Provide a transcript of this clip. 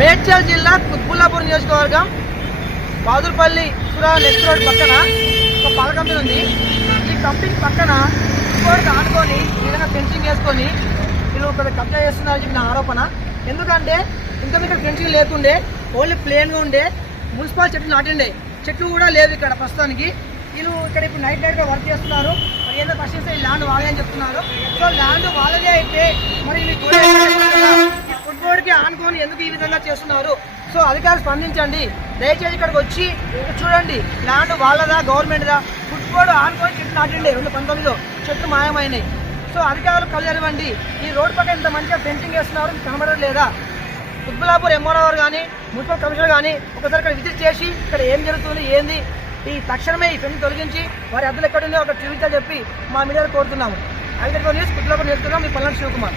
మేడ్చల్ జిల్లా కుత్బుల్లాపూర్ నియోజకవర్గం బాదులపల్లి సురా నెక్స్ట్ రోడ్ పక్కన ఒక పాల కంపెనీ ఉంది. ఈ కంపెనీ పక్కన ఇంకోటి ఆనుకొని ఈ విధంగా ఫెన్సింగ్ వేసుకొని వీళ్ళు పెద్ద కబ్జా చేస్తున్నారని చెప్పిన ఆరోపణ. ఎందుకంటే ఇంకా ఇక్కడ ఫెన్సింగ్ లేకుండే ఓన్లీ ప్లేన్గా ఉండే మున్సిపల్ చెట్లు నాటిండే. చెట్లు కూడా లేవు ఇక్కడ ప్రస్తుతానికి. వీళ్ళు ఇక్కడ ఇప్పుడు నైట్ నైట్గా వర్క్ చేస్తున్నారు. మరి ఏదో ప్రశ్నిస్తే ఈ ల్యాండ్ వాళ్ళే అని చెప్తున్నారు. సో ల్యాండ్ వాళ్ళదే అయితే మరి వీళ్ళు కూడా ఈ ఫుట్బోర్డ్కి ఆనుకొని ఎందుకు ఈ విధంగా చేస్తున్నారు? సో అధికారులు స్పందించండి. దయచేసి ఇక్కడికి వచ్చి చూడండి. ల్యాండ్ వాళ్ళదా గవర్నమెంట్దా? ఫుట్బోర్డ్ ఆనుకొని చెట్లు నాటిండే రెండు పంతొమ్మిదిలో. చెట్లు మాయమైనాయి. సో అధికారులు కలియనివ్వండి ఈ రోడ్ పక్కన ఇంత మంచిగా ఫెన్సింగ్ వేస్తున్నారు కనబడడం లేదా? ఉద్బలాపూర్ ఎంఆర్ఓ గారు కానీ మున్సిపల్ కమిషనర్ కానీ ఒకసారి ఇక్కడ విజిట్ చేసి ఇక్కడ ఏం జరుగుతుంది ఏంది? ఈ తక్షణమే ఈ ఫెన్సింగ్ తొలగించి వారి అద్దెలు ఎక్కడ ఒక అక్కడ చూపించాలని చెప్పి మా మీడియాలో కోరుతున్నాము. అయితే న్యూస్ కుత్బులాపూర్ నేర్చుకున్నాం మీ పల్నాడు శివకుమార్.